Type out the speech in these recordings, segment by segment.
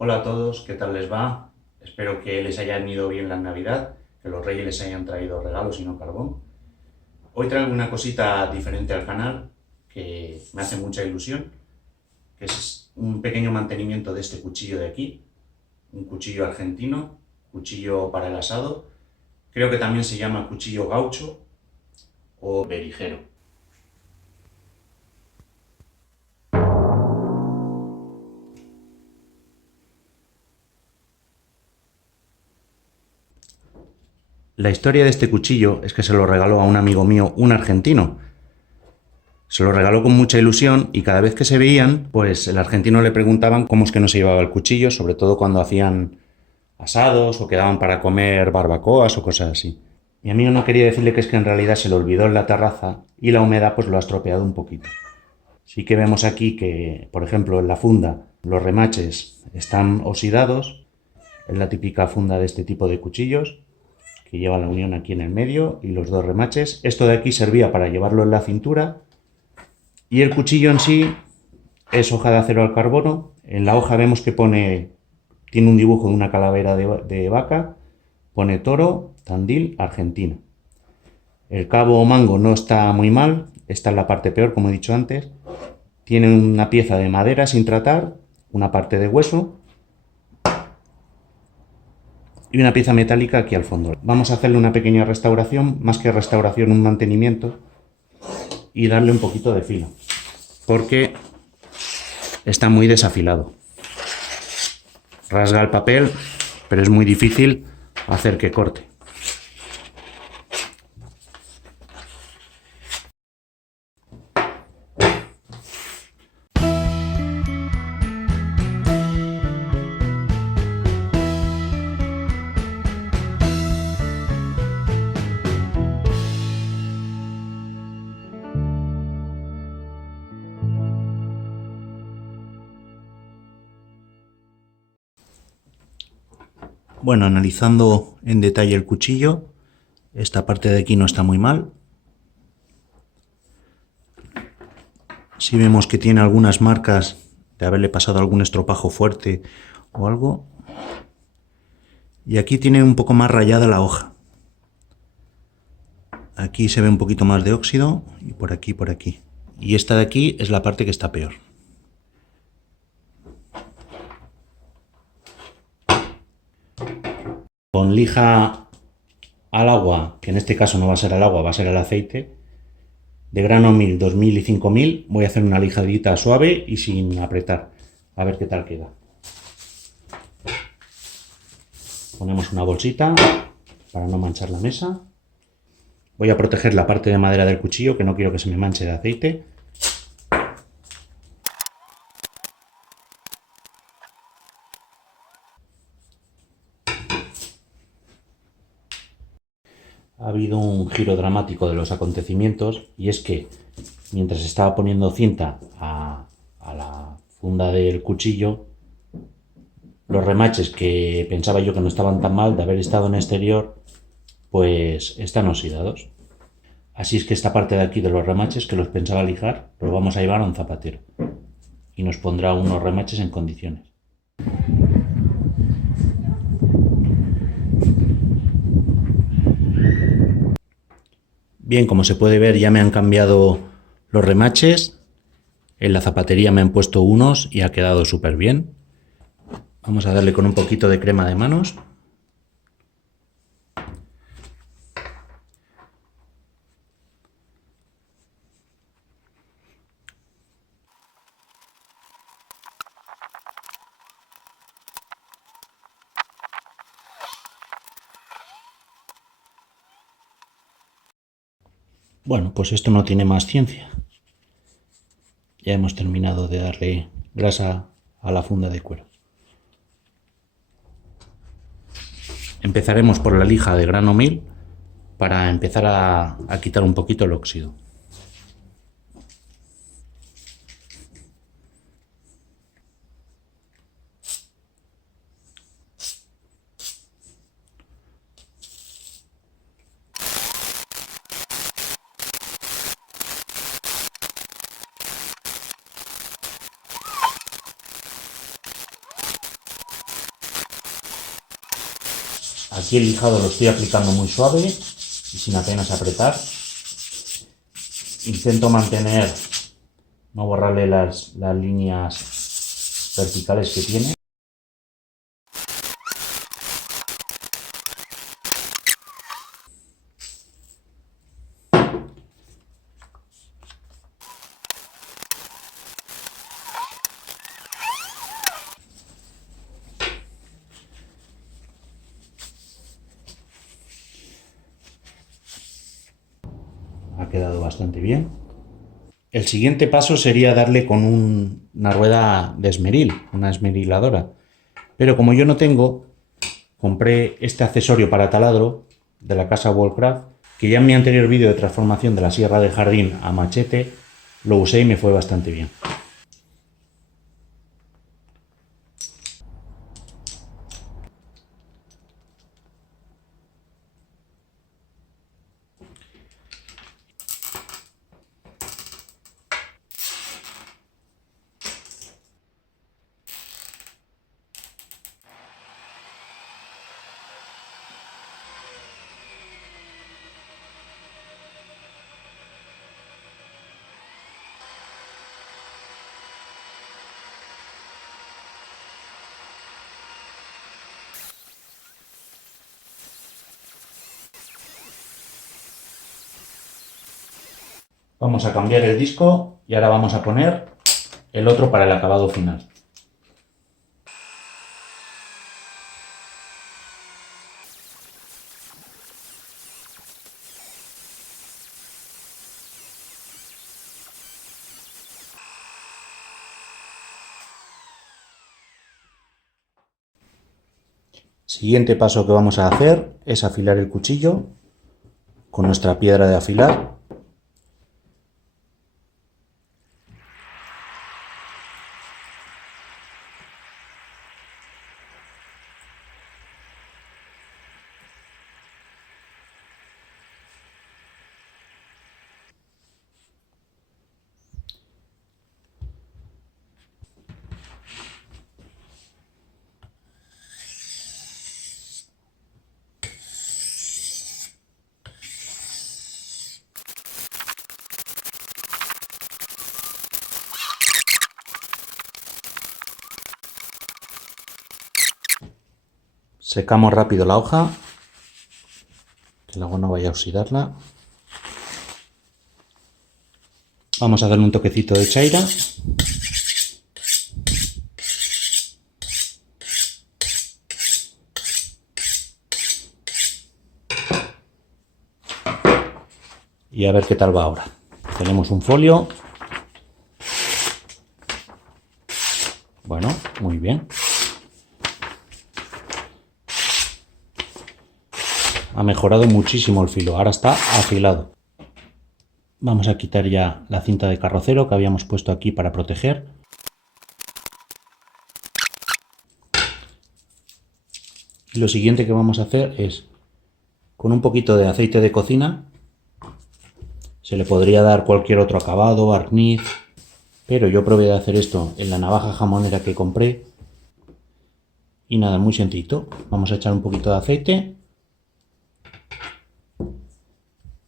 Hola a todos, ¿qué tal les va? Espero que les hayan ido bien la Navidad, que los reyes les hayan traído regalos y no carbón. Hoy traigo una cosita diferente al canal que me hace mucha ilusión, que es un pequeño mantenimiento de este cuchillo de aquí, un cuchillo argentino, cuchillo para el asado. Creo que también se llama cuchillo gaucho o berijero. La historia de este cuchillo es que se lo regaló a un amigo mío, un argentino. Se lo regaló con mucha ilusión y cada vez que se veían, pues el argentino le preguntaban cómo es que no se llevaba el cuchillo, sobre todo cuando hacían asados o quedaban para comer barbacoas o cosas así. Mi amigo no quería decirle que es que en realidad se lo olvidó en la terraza y la humedad pues lo ha estropeado un poquito. Sí que vemos aquí que, por ejemplo, en la funda los remaches están oxidados, es la típica funda de este tipo de cuchillos, que lleva la unión aquí en el medio y los dos remaches. Esto de aquí servía para llevarlo en la cintura y el cuchillo en sí es hoja de acero al carbono. En la hoja vemos que tiene un dibujo de una calavera de vaca, pone toro, Tandil, Argentina. El cabo o mango no está muy mal, esta es la parte peor, como he dicho antes. Tiene una pieza de madera sin tratar, una parte de hueso y una pieza metálica aquí al fondo. Vamos a hacerle una pequeña restauración, más que restauración, un mantenimiento, y darle un poquito de filo, porque está muy desafilado. Rasga el papel, pero es muy difícil hacer que corte. Bueno, analizando en detalle el cuchillo, esta parte de aquí no está muy mal. Si vemos que tiene algunas marcas de haberle pasado algún estropajo fuerte o algo. Y aquí tiene un poco más rayada la hoja. Aquí se ve un poquito más de óxido y por aquí, por aquí. Y esta de aquí es la parte que está peor. Con lija al agua, que en este caso no va a ser al agua, va a ser al aceite, de grano 1000, 2000 y 5000, voy a hacer una lijadita suave y sin apretar. A ver qué tal queda. Ponemos una bolsita para no manchar la mesa. Voy a proteger la parte de madera del cuchillo, que no quiero que se me manche de aceite. Ha habido un giro dramático de los acontecimientos y es que mientras estaba poniendo cinta a la funda del cuchillo, los remaches que pensaba yo que no estaban tan mal de haber estado en exterior, pues están oxidados. Así es que esta parte de aquí de los remaches que los pensaba lijar, los vamos a llevar a un zapatero y nos pondrá unos remaches en condiciones. Bien, como se puede ver, ya me han cambiado los remaches. En la zapatería me han puesto unos y ha quedado súper bien. Vamos a darle con un poquito de crema de manos. Bueno, pues esto no tiene más ciencia. Ya hemos terminado de darle grasa a la funda de cuero. Empezaremos por la lija de grano 1000 para empezar a quitar un poquito el óxido. Aquí el lijado lo estoy aplicando muy suave y sin apenas apretar. Intento mantener, no borrarle las líneas verticales que tiene. Ha quedado bastante bien. El siguiente paso sería darle con una rueda de esmeril, una esmeriladora. Pero como yo no tengo, compré este accesorio para taladro de la casa Wallcraft, que ya en mi anterior vídeo de transformación de la sierra de jardín a machete lo usé y me fue bastante bien. Vamos a cambiar el disco y ahora vamos a poner el otro para el acabado final. Siguiente paso que vamos a hacer es afilar el cuchillo con nuestra piedra de afilar. Secamos rápido la hoja, que el agua no vaya a oxidarla. Vamos a darle un toquecito de chaira. Y a ver qué tal va ahora. Tenemos un folio. Bueno, muy bien. Ha mejorado muchísimo el filo, ahora está afilado. Vamos a quitar ya la cinta de carrocero que habíamos puesto aquí para proteger. Y lo siguiente que vamos a hacer es, con un poquito de aceite de cocina, se le podría dar cualquier otro acabado, barniz, pero yo probé de hacer esto en la navaja jamonera que compré. Y nada, muy sencillito. Vamos a echar un poquito de aceite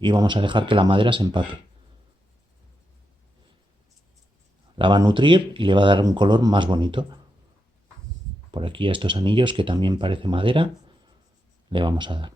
y vamos a dejar que la madera se empape. La va a nutrir y le va a dar un color más bonito. Por aquí a estos anillos, que también parece madera, le vamos a dar.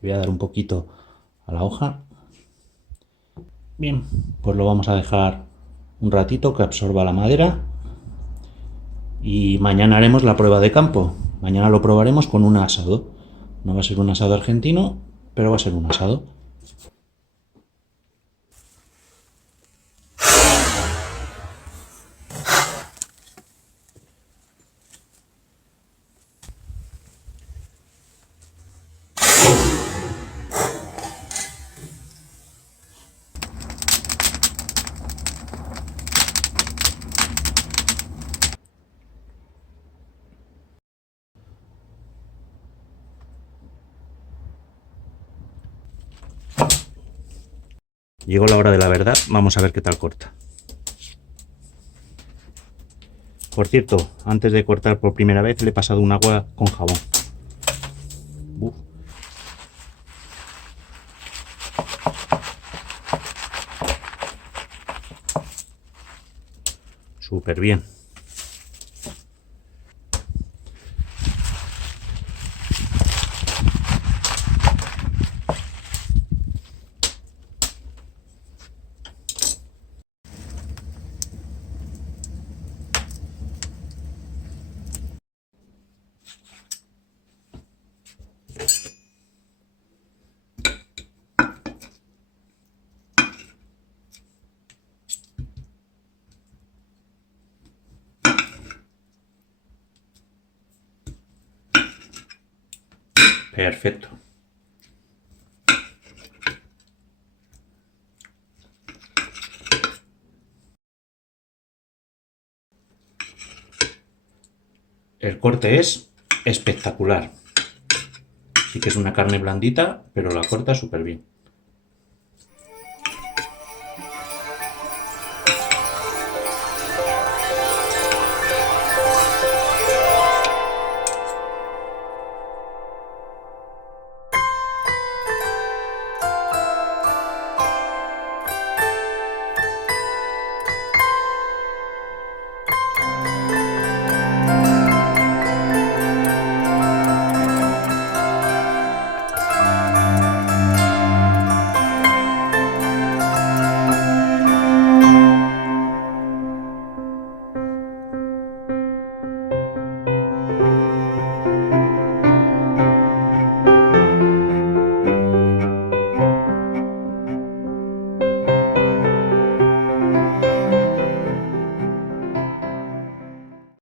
Voy a dar un poquito a la hoja. Bien, pues lo vamos a dejar un ratito que absorba la madera. Y mañana haremos la prueba de campo. Mañana lo probaremos con un asado. No va a ser un asado argentino, pero va a ser un asado. Llegó la hora de la verdad, vamos a ver qué tal corta. Por cierto, antes de cortar por primera vez le he pasado un agua con jabón. Uf. Súper bien. Perfecto. El corte es espectacular. Sí que es una carne blandita, pero la corta súper bien.